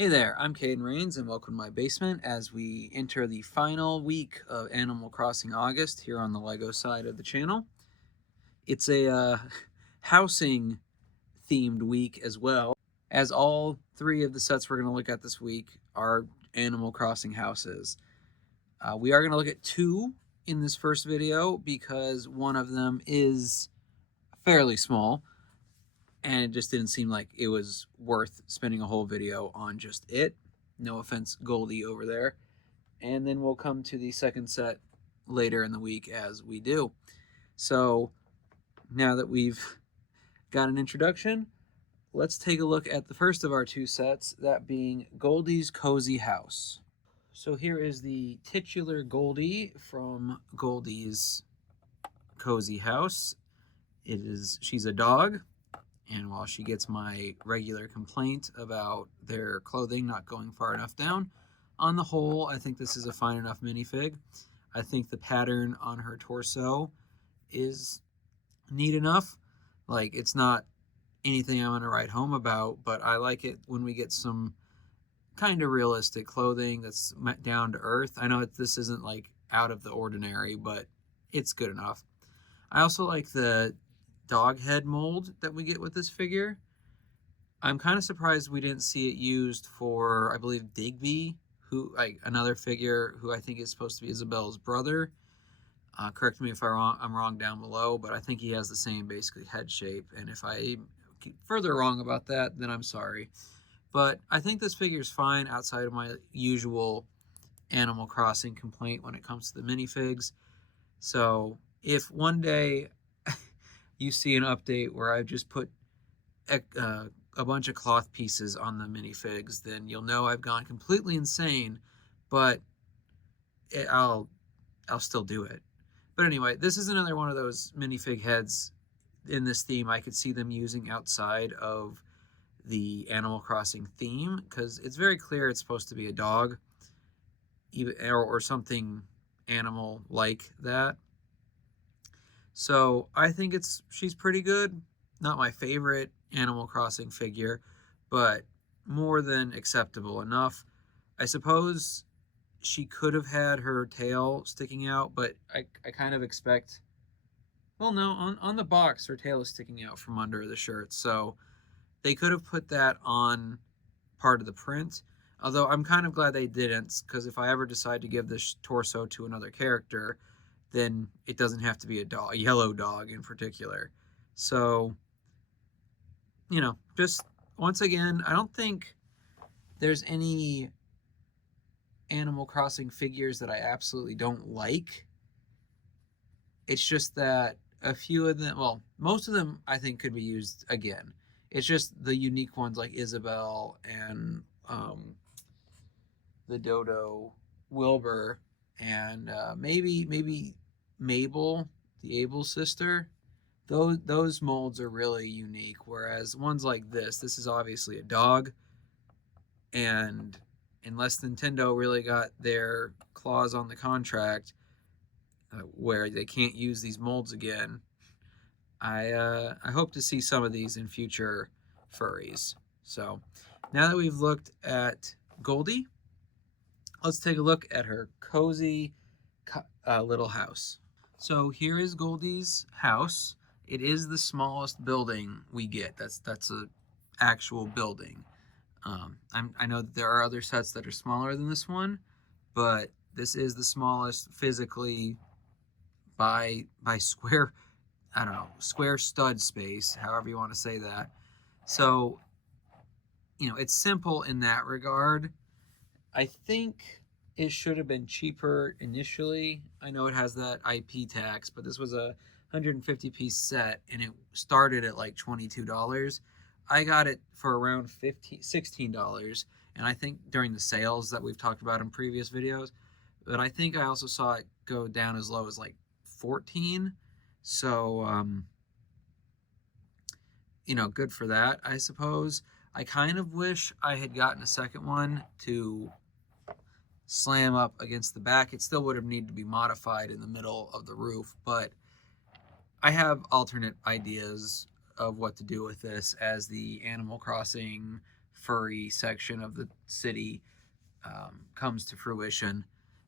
Hey there, I'm Caden Rains, and welcome to my basement as we enter the final week of Animal Crossing August here on the LEGO side of the channel. It's a housing themed week as well, as all three of the sets we're going to look at this week are Animal Crossing houses. We are going to look at two in this first video because one of them is fairly small, and it just didn't seem like it was worth spending a whole video on just it. No offense, Goldie over there. And then we'll come to the second set later in the week as we do. So now that we've got an introduction, let's take a look at the first of our two sets, that being Goldie's Cozy House. So here is the titular Goldie from Goldie's Cozy House. She's a dog, and while she gets my regular complaint about their clothing not going far enough down, on the whole, I think this is a fine enough minifig. I think the pattern on her torso is neat enough. Like, it's not anything I'm going to write home about, but I like it when we get some kind of realistic clothing that's down to earth. I know this isn't like out of the ordinary, but it's good enough. I also like the dog head mold that we get with this figure. I'm kind of surprised we didn't see it used for, I believe, Digby, who, like, another figure who I think is supposed to be Isabelle's brother. Correct me if I'm wrong down below, but I think he has the same basically head shape. And if I get further wrong about that, then I'm sorry. But I think this figure is fine outside of my usual Animal Crossing complaint when it comes to the minifigs. So if one day you see an update where I've just put a bunch of cloth pieces on the minifigs, then you'll know I've gone completely insane, but I'll still do it. But anyway, this is another one of those minifig heads in this theme I could see them using outside of the Animal Crossing theme, because it's very clear it's supposed to be a dog, or something animal like that. So I think she's pretty good. Not my favorite Animal Crossing figure, but more than acceptable enough. I suppose she could have had her tail sticking out, but I kind of expect, well, no, on the box her tail is sticking out from under the shirt, so they could have put that on part of the print. Although I'm kind of glad they didn't, because if I ever decide to give this torso to another character, then it doesn't have to be a yellow dog in particular. So, just once again, I don't think there's any Animal Crossing figures that I absolutely don't like. It's just that a few of them, well, most of them I think could be used again. It's just the unique ones like Isabelle and the Dodo Wilbur, and maybe Mabel, the Able sister. Those molds are really unique, whereas ones like this is obviously a dog, and unless Nintendo really got their clause on the contract where they can't use these molds again, I hope to see some of these in future furries. So now that we've looked at Goldie, let's take a look at her cozy little house. So here is Goldie's house. It is the smallest building we get. That's a actual building. I know that there are other sets that are smaller than this one, but this is the smallest physically by square, I don't know, square stud space, however you want to say that. So, it's simple in that regard. I think it should have been cheaper initially. I know it has that IP tax, but this was a 150-piece set, and it started at like $22. I got it for around $16, and I think during the sales that we've talked about in previous videos, but I think I also saw it go down as low as like 14. So, good for that, I suppose. I kind of wish I had gotten a second one to slam up against the back. It still would have needed to be modified in the middle of the roof, but I have alternate ideas of what to do with this as the Animal Crossing furry section of the city comes to fruition.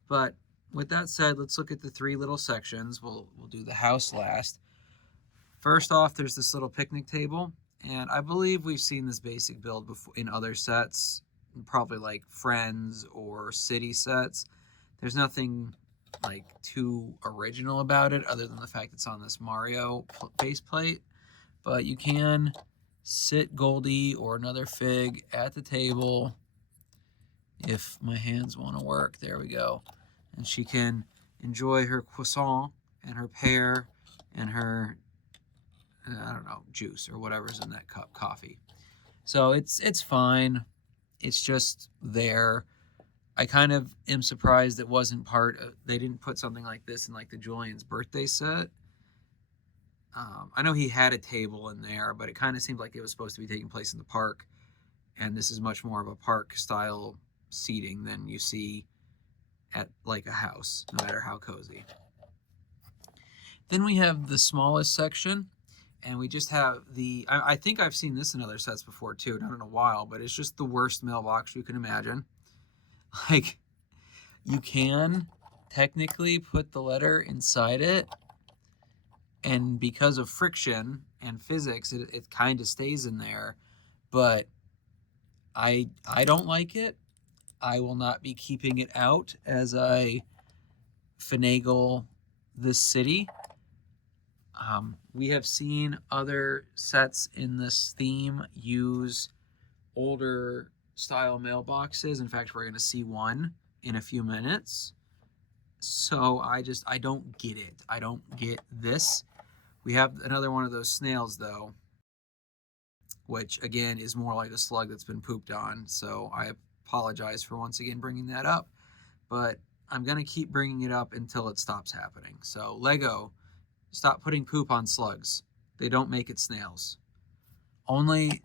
But with that said, let's look at the three little sections. We'll do the house last. First off, there's this little picnic table, and I believe we've seen this basic build before in other sets, probably like Friends or City sets. There's nothing like too original about it other than the fact it's on this Mario base plate. But you can sit Goldie or another fig at the table if my hands want to work. There we go. And she can enjoy her croissant and her pear and her, I don't know, juice or whatever's in that cup, coffee. So it's fine. It's just there. I kind of am surprised it wasn't part of, they didn't put something like this in like the Julian's birthday set. I know he had a table in there, but it kind of seemed like it was supposed to be taking place in the park. And this is much more of a park style seating than you see at like a house, no matter how cozy. Then we have the smallest section, and we just have the, I think I've seen this in other sets before too, not in a while, but it's just the worst mailbox you can imagine. Like, you can technically put the letter inside it, and because of friction and physics, it kind of stays in there, but I don't like it. I will not be keeping it out as I finagle this city. We have seen other sets in this theme use older style mailboxes. In fact, we're going to see one in a few minutes. So I don't get it. I don't get this. We have another one of those snails though, which again is more like a slug that's been pooped on. So I apologize for once again bringing that up, but I'm going to keep bringing it up until it stops happening. So Lego, stop putting poop on slugs. They don't make it snails. Only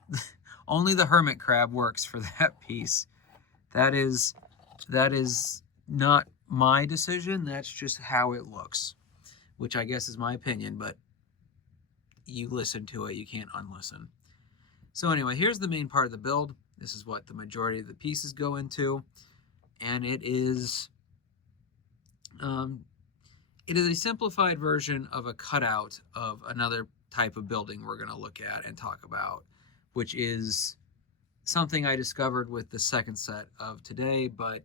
the hermit crab works for that piece. That is not my decision. That's just how it looks, which I guess is my opinion, but you listen to it, you can't unlisten. So anyway, here's the main part of the build. This is what the majority of the pieces go into, and it is a simplified version of a cutout of another type of building we're going to look at and talk about, which is something I discovered with the second set of today, but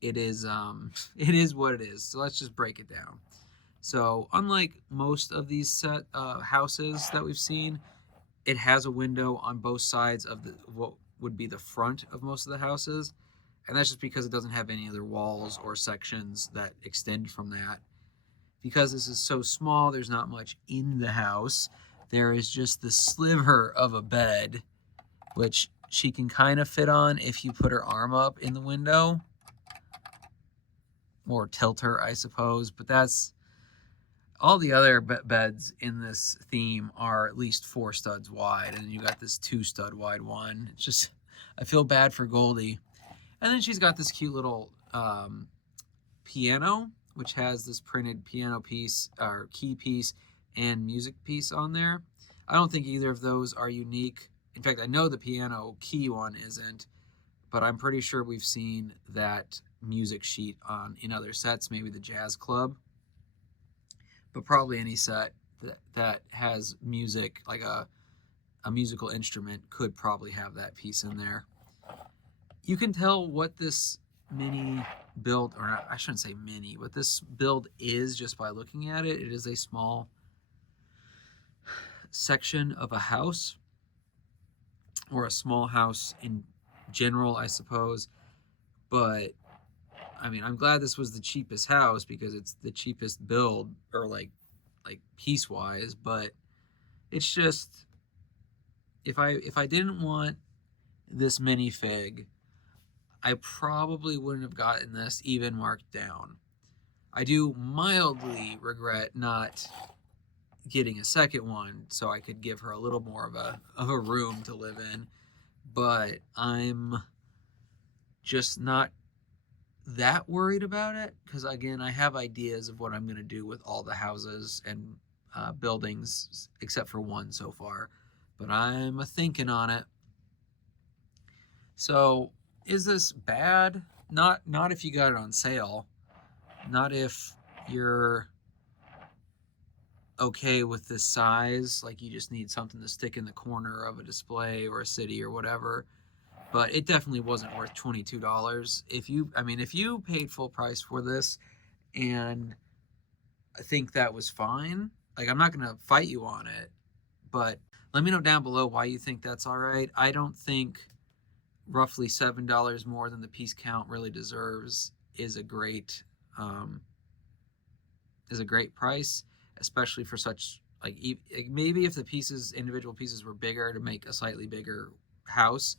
it is what it is. So let's just break it down. So unlike most of these set houses that we've seen, it has a window on both sides of what would be the front of most of the houses, and that's just because it doesn't have any other walls or sections that extend from that. Because this is so small, there's not much in the house. There is just this sliver of a bed, which she can kind of fit on if you put her arm up in the window, or tilt her, I suppose. But that's all. The other beds in this theme are at least 4 studs wide, and you got this 2 stud wide one. It's just, I feel bad for Goldie. And then she's got this cute little piano, which has this printed piano piece or key piece and music piece on there. I don't think either of those are unique. In fact, I know the piano key one isn't, but I'm pretty sure we've seen that music sheet in other sets, maybe the Jazz Club. But probably any set that has music, like a musical instrument, could probably have that piece in there. You can tell what this mini build, or not, I shouldn't say mini, what this build is just by looking at it. It is a small section of a house, or a small house in general, I suppose. But I mean, I'm glad this was the cheapest house because it's the cheapest build, or like piece wise. But it's just, if I didn't want this minifig, I probably wouldn't have gotten this even marked down. I do mildly regret not getting a second one so I could give her a little more of a room to live in, but I'm just not that worried about it, because again, I have ideas of what I'm going to do with all the houses and buildings except for one so far, but I'm a thinking on it. So, is this bad? Not if you got it on sale. Not if you're okay with this size, like you just need something to stick in the corner of a display or a city or whatever. But it definitely wasn't worth $22. If you paid full price for this, and I think that was fine. Like, I'm not gonna fight you on it, but let me know down below why you think that's all right. I don't think roughly $7 more than the piece count really deserves is a great price, especially for such, like, maybe if the individual pieces were bigger to make a slightly bigger house,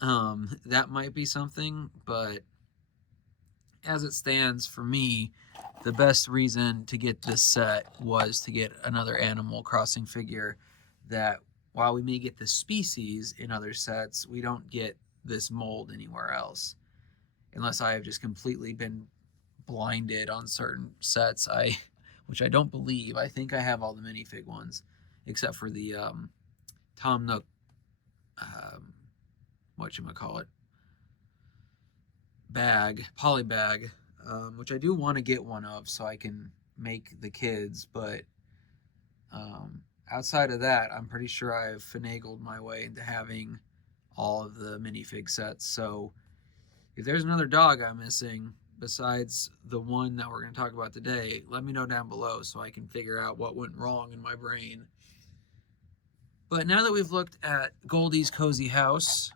that might be something. But as it stands, for me, the best reason to get this set was to get another Animal Crossing figure that, while we may get the species in other sets, we don't get this mold anywhere else. Unless I have just completely been blinded on certain sets, which I don't believe. I think I have all the minifig ones, except for the Tom Nook, whatchamacallit, poly bag, which I do want to get one of so I can make the kids, but outside of that, I'm pretty sure I've finagled my way into having all of the minifig sets. So if there's another dog I'm missing besides the one that we're going to talk about today, let me know down below so I can figure out what went wrong in my brain. But now that we've looked at Goldie's Cozy House,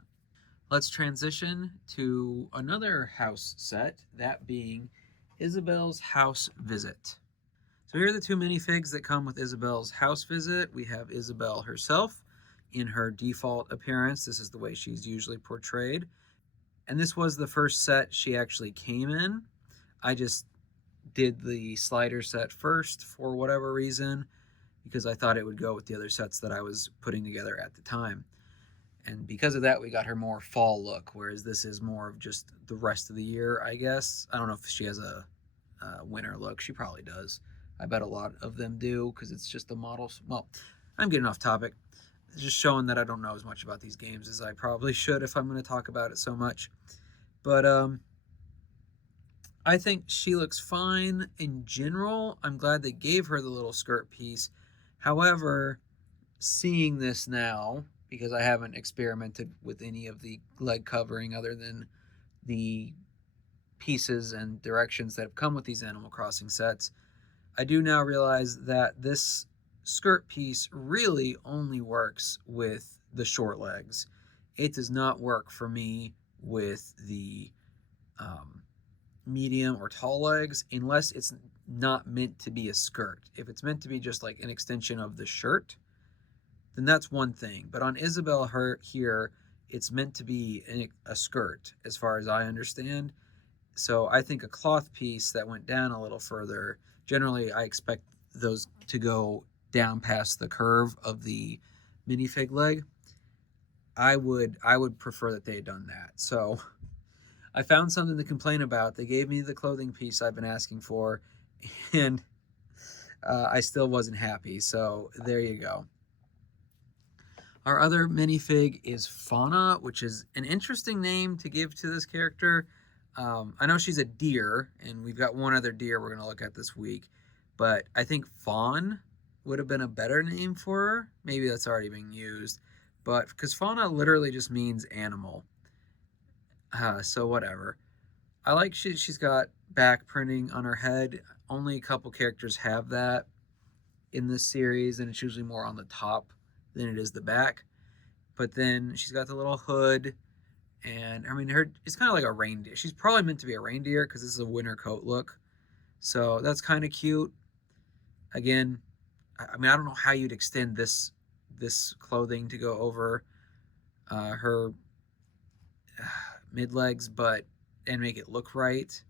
let's transition to another house set, that being Isabelle's House Visit. So here are the two minifigs that come with Isabelle's house visit. We have Isabelle herself in her default appearance. This is the way she's usually portrayed. And this was the first set she actually came in. I just did the slider set first for whatever reason, because I thought it would go with the other sets that I was putting together at the time. And because of that, we got her more fall look, whereas this is more of just the rest of the year, I guess. I don't know if she has a winter look. She probably does. I bet a lot of them do, because it's just the models. Well, I'm getting off topic. Just showing that I don't know as much about these games as I probably should if I'm going to talk about it so much. But I think she looks fine in general. I'm glad they gave her the little skirt piece. However, seeing this now, because I haven't experimented with any of the leg covering other than the pieces and directions that have come with these Animal Crossing sets, I do now realize that this skirt piece really only works with the short legs. It does not work for me with the medium or tall legs, unless it's not meant to be a skirt. If it's meant to be just like an extension of the shirt, then that's one thing. But on Isabelle here, it's meant to be a skirt, as far as I understand. So I think a cloth piece that went down a little further, generally I expect those to go down past the curve of the minifig leg. I would prefer that they had done that. So I found something to complain about. They gave me the clothing piece I've been asking for, and I still wasn't happy. So there you go. Our other minifig is Fauna, which is an interesting name to give to this character. I know she's a deer, and we've got one other deer we're going to look at this week, but I think Fawn would have been a better name for her. Maybe that's already being used, but because Fauna literally just means animal. So whatever. I like she's got back printing on her head. Only a couple characters have that in this series, and it's usually more on the top than it is the back. But then she's got the little hood, and I mean, it's kind of like a reindeer. She's probably meant to be a reindeer because this is a winter coat look. So that's kind of cute. Again, I mean, I don't know how you'd extend this clothing to go over her mid legs, and make it look right.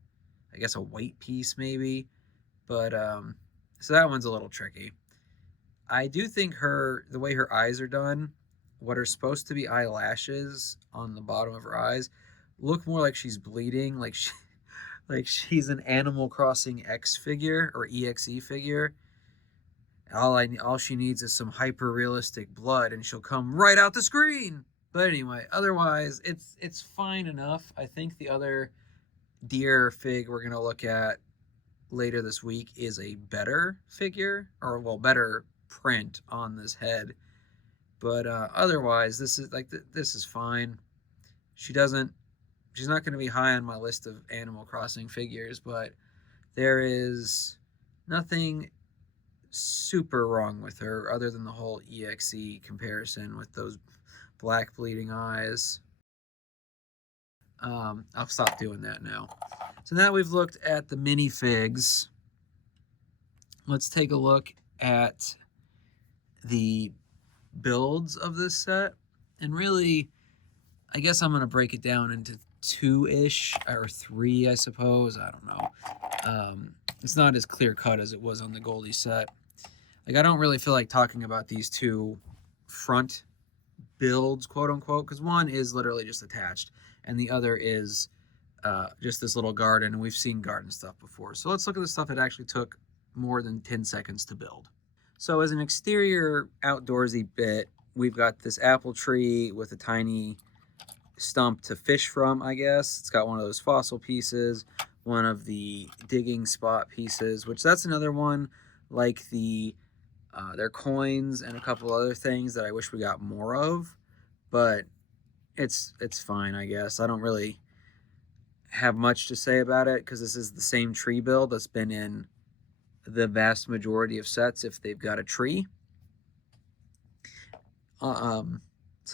I guess a white piece maybe, but so that one's a little tricky. I do think the way her eyes are done, what are supposed to be eyelashes on the bottom of her eyes, look more like she's bleeding, like she's an Animal Crossing X figure or EXE figure. All she needs is some hyper realistic blood, and she'll come right out the screen. But anyway, otherwise, it's fine enough. I think the other deer fig we're going to look at later this week is a better figure, or well, better print on this head. But otherwise, this is like this is fine. She's not going to be high on my list of Animal Crossing figures, but there is nothing super wrong with her other than the whole EXE comparison with those black bleeding eyes. I'll stop doing that now. So now we've looked at the minifigs. Let's take a look at the builds of this set. And really, I guess I'm going to break it down into two-ish, or three, I suppose. I don't know. It's not as clear-cut as it was on the Goldie set. Like, I don't really feel like talking about these two front builds, quote-unquote, because one is literally just attached, and the other is just this little garden, and we've seen garden stuff before. So let's look at the stuff that actually took more than 10 seconds to build. So as an exterior outdoorsy bit, we've got this apple tree with a tiny stump to fish from, I guess. It's got one of those fossil pieces, one of the digging spot pieces, which that's another one, like their coins and a couple other things that I wish we got more of, but it's fine, I guess. I don't really have much to say about it because this is the same tree build that's been in the vast majority of sets if they've got a tree. So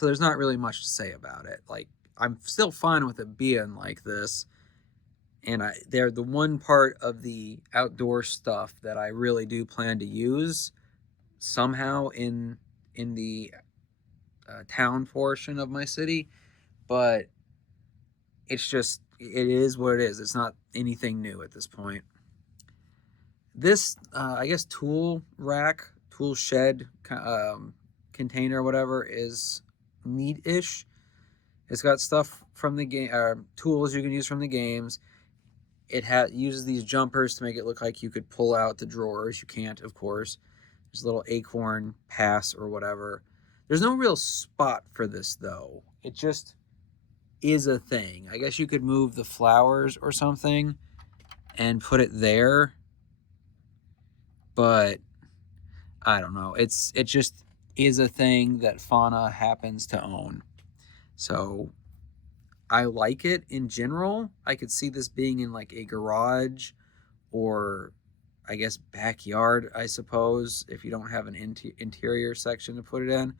there's not really much to say about it. Like, I'm still fine with it being like this, and they're the one part of the outdoor stuff that I really do plan to use somehow in the town portion of my city, but it is what it is. It's not anything new at this point. This, I guess, tool shed container, whatever, is neat-ish. It's got stuff from the game, tools you can use from the games. It uses these jumpers to make it look like you could pull out the drawers. You can't, of course. There's a little acorn pass or whatever. There's no real spot for this, though. It just is a thing. I guess you could move the flowers or something and put it there, but I don't know. It just is a thing that Fauna happens to own. So I like it in general. I could see this being in like a garage or I guess backyard, I suppose, if you don't have an interior section to put it in.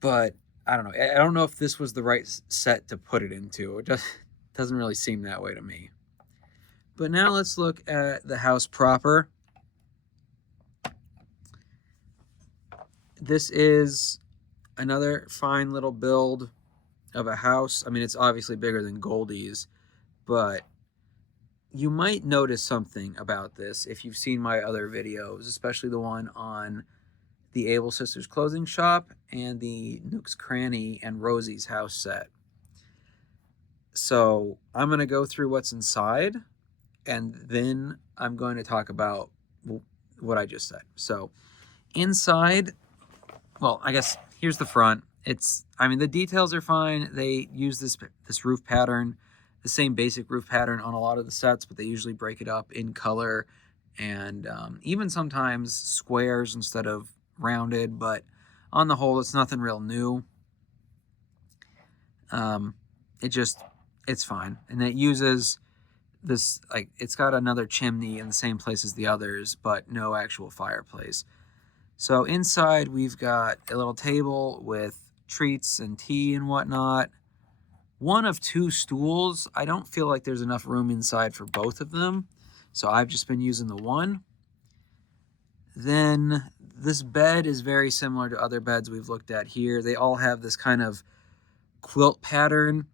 But I don't know. I don't know if this was the right set to put it into. It just doesn't really seem that way to me. But now let's look at the house proper. This is another fine little build of a house. I mean, it's obviously bigger than Goldie's, but you might notice something about this if you've seen my other videos, especially the one on the Able Sisters clothing shop and the Nook's Cranny and Rosie's house set. So I'm going to go through what's inside, and then I'm going to talk about what I just said. So inside, well, I guess here's the front. I mean, the details are fine. They use this roof pattern, the same basic roof pattern on a lot of the sets, but they usually break it up in color and even sometimes squares instead of rounded. But on the whole, it's nothing real new. It's fine. And it uses this, like, it's got another chimney in the same place as the others, but no actual fireplace. So inside we've got a little table with treats and tea and whatnot. One of two stools. I don't feel like there's enough room inside for both of them, so I've just been using the one. Then this bed is very similar to other beds we've looked at here. They all have this kind of quilt pattern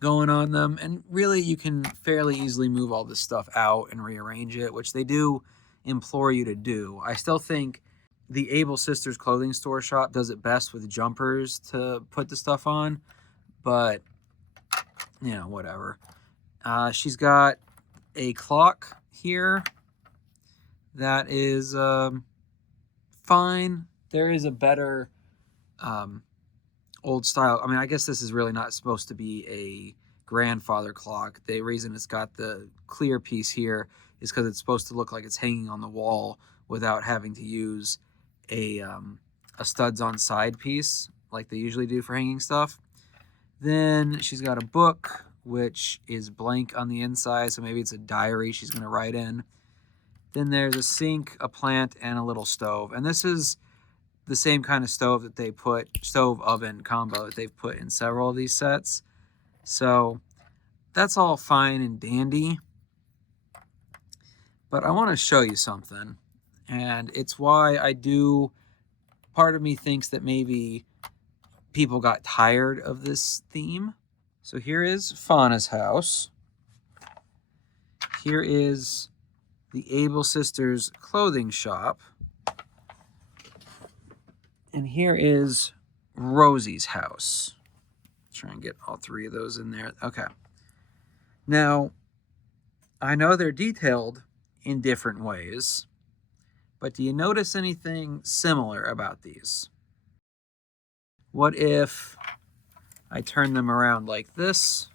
going on them, and really you can fairly easily move all this stuff out and rearrange it, which they do implore you to do. I still think the Able Sisters clothing store shop does it best with jumpers to put the stuff on, but you know, whatever. She's got a clock here that is fine. There is a better old style. I mean, I guess this is really not supposed to be a grandfather clock. The reason it's got the clear piece here is because it's supposed to look like it's hanging on the wall without having to use a studs on side piece like they usually do for hanging stuff. Then she's got a book, which is blank on the inside, so maybe it's a diary she's going to write in. Then there's a sink, a plant, and a little stove. And this is the same kind of stove that they put, stove oven combo that they've put in several of these sets. So that's all fine and dandy. But I want to show you something. And it's why part of me thinks that maybe people got tired of this theme. So here is Fauna's house. Here is the Able Sisters clothing shop. And here is Rosie's house. Try and get all three of those in there. Okay. Now, I know they're detailed in different ways, but do you notice anything similar about these? What if I turn them around like this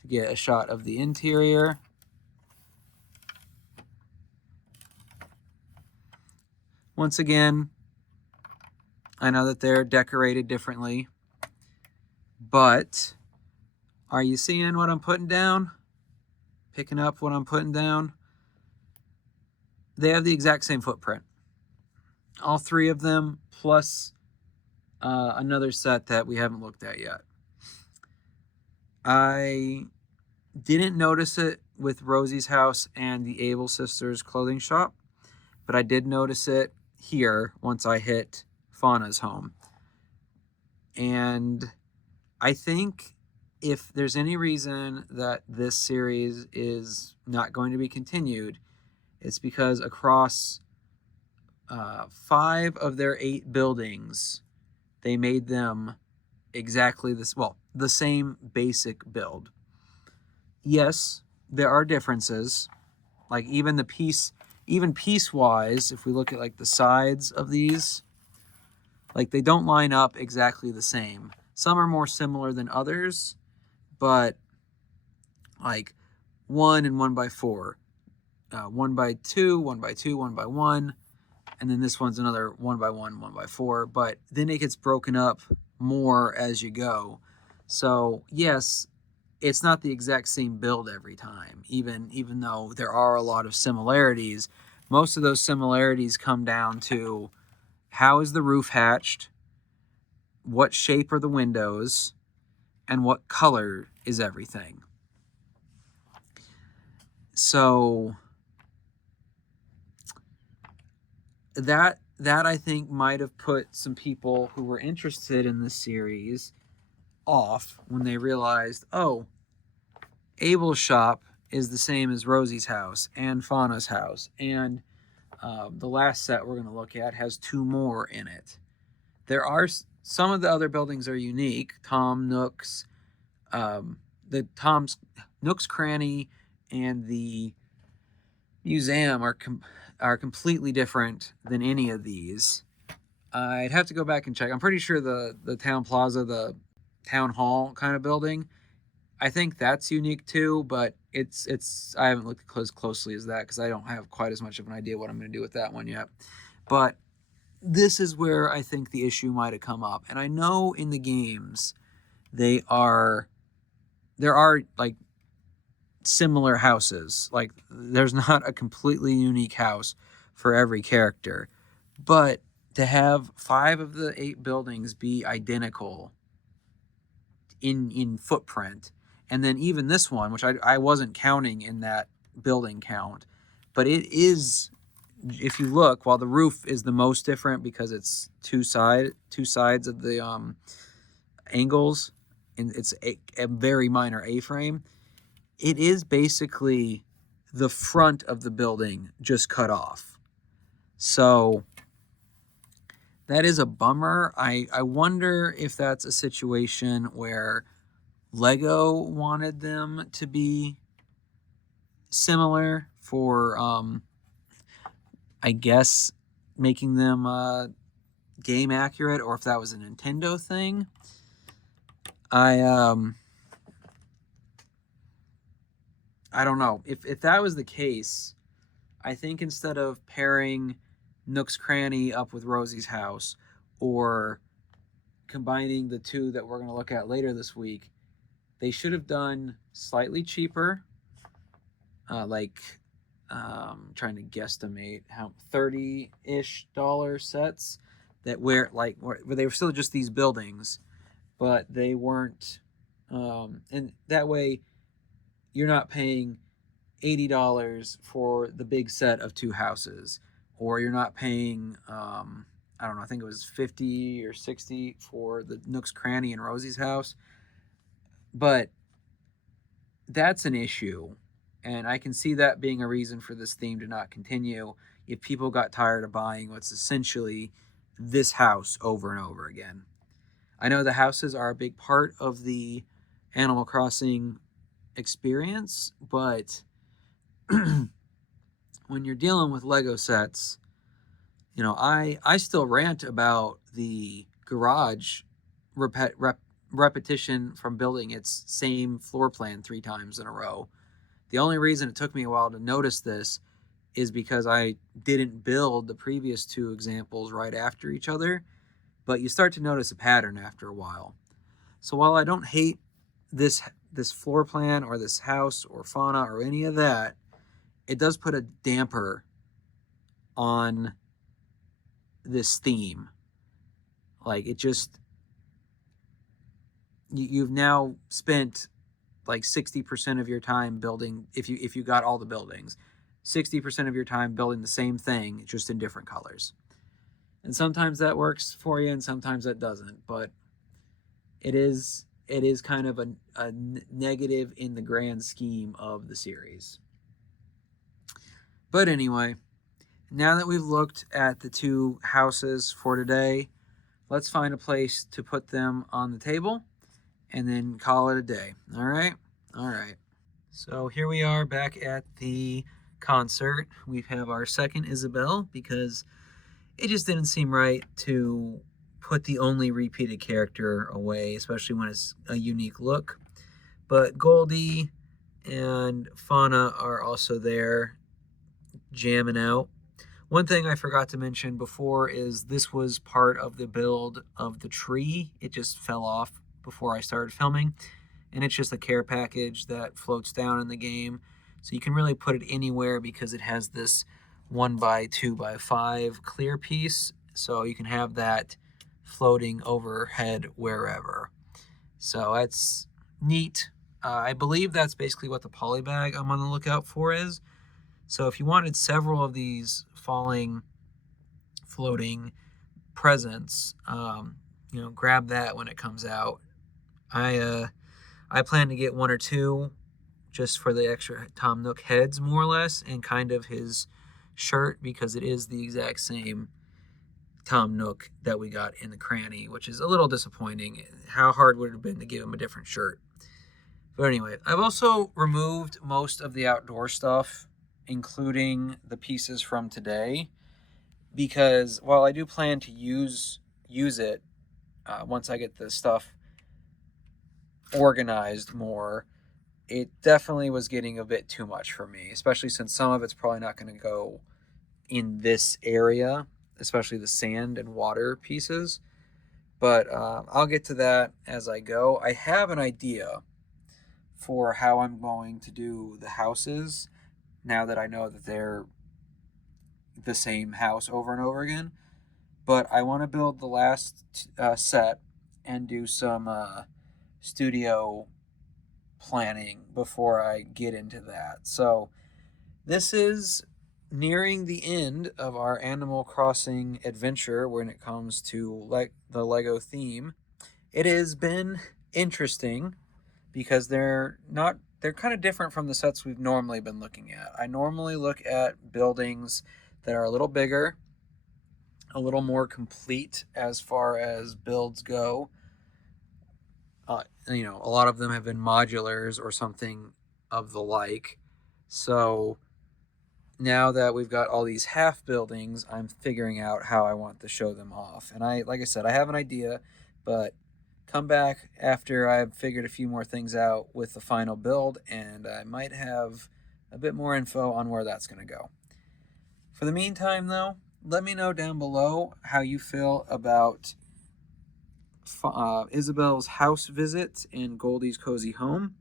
to get a shot of the interior? Once again, I know that they're decorated differently, but are you seeing what I'm putting down? Picking up what I'm putting down? They have the exact same footprint. All three of them, plus another set that we haven't looked at yet. I didn't notice it with Rosie's house and the Able Sisters clothing shop, but I did notice it here once I hit Fauna's home. And I think if there's any reason that this series is not going to be continued, it's because across 5 of their 8 buildings, they made them exactly the same basic build. Yes, there are differences. Like even piece-wise, if we look at like the sides of these, like they don't line up exactly the same. Some are more similar than others, but like 1 and 1x4, 1x2, 1x2, 1x1, and then this one's another 1x1, 1x4, but then it gets broken up more as you go. So yes, it's not the exact same build every time, even though there are a lot of similarities. Most of those similarities come down to how is the roof hatched, what shape are the windows, and what color is everything. So that I think might have put some people who were interested in this series off when they realized, oh, Abel's shop is the same as Rosie's house and Fauna's house, and the last set we're going to look at has 2 more in it. There are some of the other buildings are unique. Nook's Cranny and the museum are completely different than any of these. I'd have to go back and check. I'm pretty sure the town plaza, the town hall kind of building, I think that's unique too, but I haven't looked as closely as that because I don't have quite as much of an idea what I'm going to do with that one yet. But this is where I think the issue might have come up. And I know in the games there are like similar houses. Like there's not a completely unique house for every character. But to have 5 of the 8 buildings be identical in footprint, and then even this one, which I wasn't counting in that building count, but it is, if you look, while the roof is the most different because it's two sides of the angles, and it's a very minor A-frame, it is basically the front of the building just cut off. So that is a bummer. I wonder if that's a situation where Lego wanted them to be similar for, I guess, making them game accurate or if that was a Nintendo thing. I don't know. If that was the case, I think instead of pairing Nook's Cranny up with Rosie's house or combining the two that we're going to look at later this week, they should have done slightly cheaper, like trying to guesstimate how $30-ish sets that where they were still just these buildings, but they weren't, and that way you're not paying $80 for the big set of two houses, or you're not paying I don't know, I think it was 50 or 60 for the Nook's Cranny and Rosie's house. But that's an issue, and I can see that being a reason for this theme to not continue if people got tired of buying what's essentially this house over and over again. I know the houses are a big part of the Animal Crossing experience, but when you're dealing with Lego sets, you know, I still rant about the garage repetition from building its same floor plan 3 times in a row. The only reason it took me a while to notice this is because I didn't build the previous 2 examples right after each other, but you start to notice a pattern after a while. So while I don't hate this floor plan or this house or fauna or any of that, it does put a damper on this theme. Like, it just, you've now spent like 60% of your time building, if you got all the buildings, 60% of your time building the same thing, just in different colors. And sometimes that works for you and sometimes that doesn't, but it is kind of a negative in the grand scheme of the series. But anyway, now that we've looked at the 2 houses for today, let's find a place to put them on the table and then call it a day. All right? All right. So here we are back at the concert. We have our second Isabelle because it just didn't seem right to put the only repeated character away, especially when it's a unique look. But Goldie and Fauna are also there jamming out. One thing I forgot to mention before is this was part of the build of the tree. It just fell off before I started filming, and it's just a care package that floats down in the game. So you can really put it anywhere because it has this 1x2x5 clear piece, so you can have that floating overhead wherever. So that's neat. I believe that's basically what the poly bag I'm on the lookout for is. So if you wanted several of these falling, floating presents, grab that when it comes out. I plan to get 1 or 2 just for the extra Tom Nook heads, more or less, and kind of his shirt, because it is the exact same Tom Nook that we got in the Cranny, which is a little disappointing. How hard would it have been to give him a different shirt? But anyway, I've also removed most of the outdoor stuff, including the pieces from today, because while I do plan to use it once I get the stuff organized more, it definitely was getting a bit too much for me, especially since some of it's probably not going to go in this area, especially the sand and water pieces. But I'll get to that as I go. I have an idea for how I'm going to do the houses now that I know that they're the same house over and over again. But I want to build the last set and do some studio planning before I get into that. So this is nearing the end of our Animal Crossing adventure when it comes to the Lego theme. It has been interesting because they're kind of different from the sets we've normally been looking at. I normally look at buildings that are a little bigger, a little more complete as far as builds go. A lot of them have been modulars or something of the like. So now that we've got all these half buildings, I'm figuring out how I want to show them off. And like I said, I have an idea, but come back after I've figured a few more things out with the final build, and I might have a bit more info on where that's going to go. For the meantime, though, let me know down below how you feel about Isabelle's house visit and Goldie's cozy home.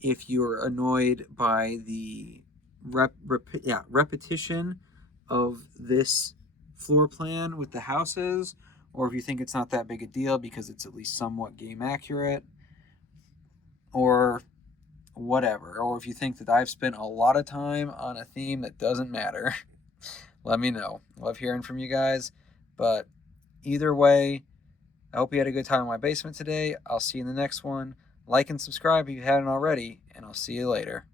If you're annoyed by the repetition of this floor plan with the houses, or if you think it's not that big a deal because it's at least somewhat game accurate, or whatever, or if you think that I've spent a lot of time on a theme that doesn't matter, let me know. Love hearing from you guys. But either way, I hope you had a good time in my basement today. I'll see you in the next one. Like and subscribe if you haven't already, and I'll see you later.